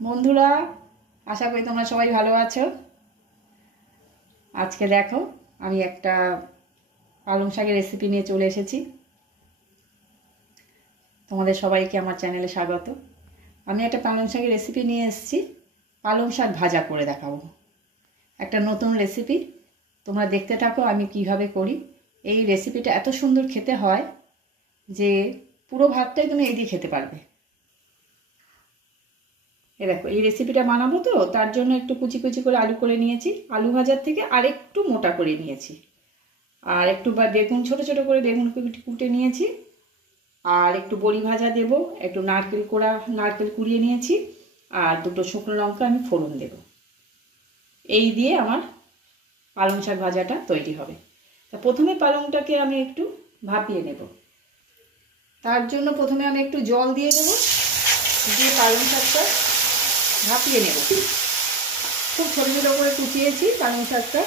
বন্ধুরা, আশা করি তোমরা সবাই ভালো আছো। আজকে দেখো আমি একটা পালং শাকের রেসিপি নিয়ে চলে এসেছি। তোমাদের সবাইকে আমার চ্যানেলে স্বাগত। আমি একটা পালং শাকের রেসিপি নিয়ে এসেছি। পালং শাক ভাজা করে দেখাবো, একটা নতুন রেসিপি। তোমরা দেখতে থাকো আমি কিভাবে করি। এই রেসিপিটা এত সুন্দর খেতে হয় যে পুরো ভাতটাই তুমি এই দিয়ে খেতে পারবে। দেখো এই রেসিপিটা বানাবো তো তার জন্য একটু কুচি কুচি করে আলু করে নিয়েছি। আলু ভাজার থেকে আর একটু মোটা করে নিয়েছি। আর একটু বেগুন ছোট ছোট করে বেগুন কুটে নিয়েছি। আর একটু বড়ি ভাজা দেব, একটু নারকেল কুড়িয়ে নিয়েছি। আর দুটো শুকনো লঙ্কা আমি ফোড়ন দেব। এই দিয়ে আমার পালং শাক ভাজাটা তৈরি হবে। তা প্রথমে পালংটাকে আমি একটু ভাপিয়ে নেব। তার জন্য প্রথমে আমি একটু জল দিয়ে দেবো, দিয়ে পালং শাকটা ভাপিয়ে নেব। খুব ছোটো ছোটো করে কুচিয়েছি পালং শাকটা,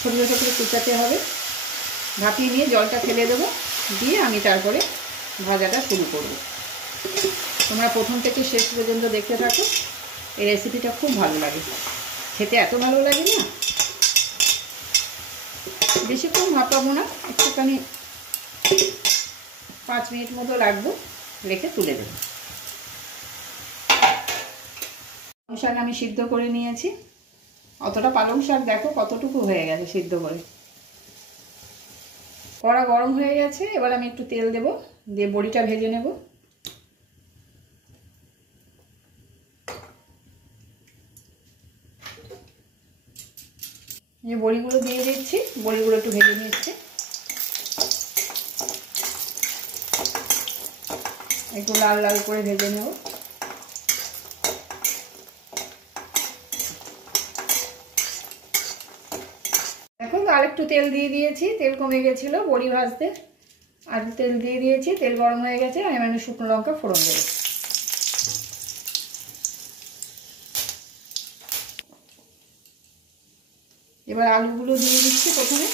ছোটো ছোটো করে কুচাতে হবে। ভাপিয়ে নিয়ে জলটা ফেলে দেবো, দিয়ে আমি তারপরে ভাজাটা শুরু করব। তোমরা প্রথম থেকে শেষ পর্যন্ত দেখতে থাকো। এই রেসিপিটা খুব ভালো লাগে, খেতে এত ভালো লাগে না। বেশিক্ষণ ভাপাবো না, একটুখানি 5 মিনিট মতো রাখবো, রেখে তুলে দেবো। পালং শাক আমি সিদ্ধ করে নিয়েছি। অতটা পালং শাক দেখো কতটুকু হয়ে গেছে সিদ্ধ করে। কড়া গরম হয়ে গেছে, এবার আমি একটু তেল দেব, দিয়ে বড়িটা ভেজে নেব। যে বড়িগুলো দিয়ে দিচ্ছি, বড়িগুলো একটু ভেজে নিচ্ছি। একটু লাল লাল করে ভেজে নেব। এখন তো আরেকটু তেল দিয়ে দিয়েছি, তেল কমে গেছিলো বড়ি ভাজতে। আর তেল দিয়ে দিয়েছি, তেল গরম হয়ে গেছে। আমি মানে শুকনো লঙ্কা ফোড়ন দেবো। এবার আলুগুলো দিয়ে দিচ্ছি প্রথমে।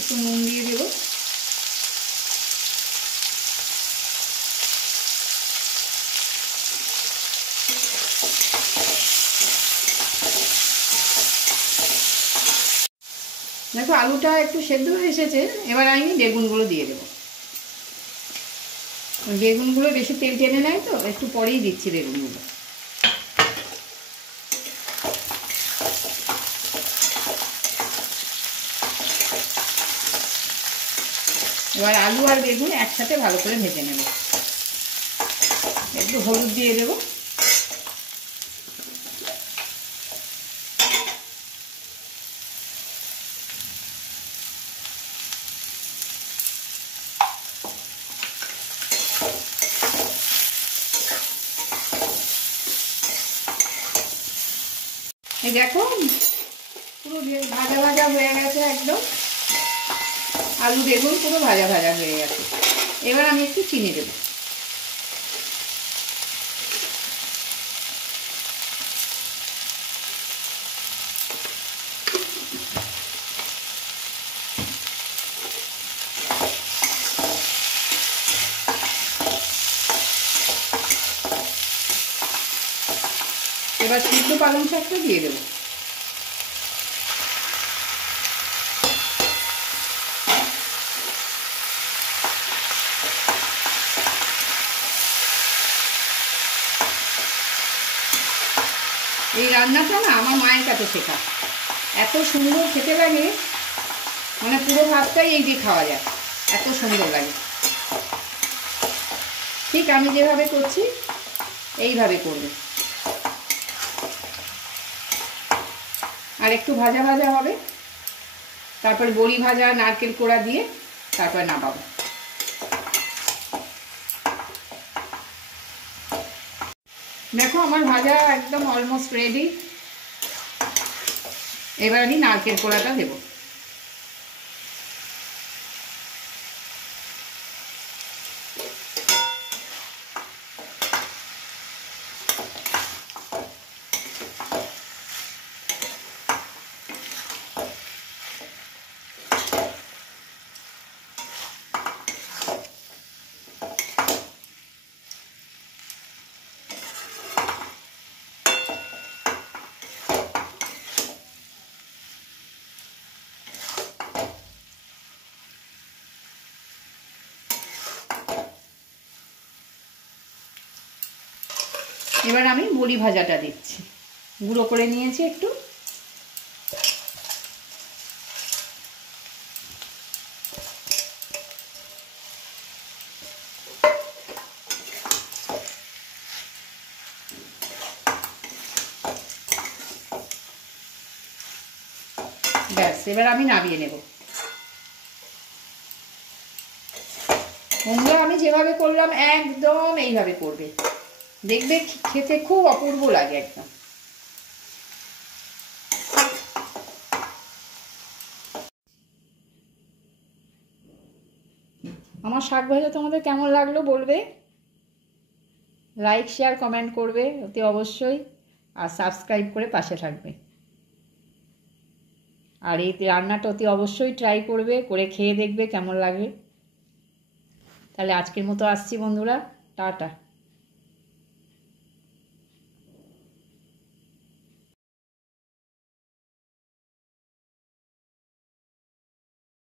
একটু নুন দিয়ে দেবো। দেখো আলুটা একটু সেদ্ধ হয়ে এসেছে। এবার আমি বেগুনগুলো দিয়ে দেবো। বেগুনগুলো বেশি তেল টেনে নেয় তো, একটু পরেই দিচ্ছি বেগুনগুলো। এবার আলু আর বেগুন একসাথে ভালো করে ভেজে নেব। একটু হলুদ দিয়ে দেবো। এই দেখো পুরো ভাজা ভাজা হয়ে গেছে একদম। আলু বেগুন পুরো ভাজা ভাজা হয়ে গেছে। এবার আমি একটু চিনি দেবো। এবার সিদ্ধ পালং শাকটা দিয়ে দেবো। এই রান্নাটা না আমার মায়ের কাছে শেখা। এত সুন্দর খেতে লাগে, মানে পুরো ভাতটাই এই দিয়ে খাওয়া যায়, এত সুন্দর লাগে। ঠিক আমি যেভাবে করছি এইভাবে করবে। আর একটু ভাজা ভাজা হবে, তারপর বড়ি ভাজা নারকেল কোড়া দিয়ে তারপর নামাবো। দেখো আমার ভাজা একদম অলমোস্ট রেডি। এবার আমি নারকেল কোড়াটা দেবো। এবার আমি বড়ি ভাজাটা দিচ্ছি, গুঁড়ো করে নিয়েছি একটু। ব্যাস, এবার আমি নামিয়ে নেব। বন্ধুরা, আমি যেভাবে করলাম একদম এইভাবে করবে, দেখবে খেতে খুব অপূর্ব লাগে একদম। আমার শাক ভাজা তোমাদের কেমন লাগলো বলবে, লাইক শেয়ার কমেন্ট করবে অতি অবশ্যই, আর সাবস্ক্রাইব করে পাশে থাকবে। আর এই রান্নাটা অতি অবশ্যই ট্রাই করবে, করে খেয়ে দেখবে কেমন লাগে। তাহলে আজকের মতো আসছি বন্ধুরা, টাটা।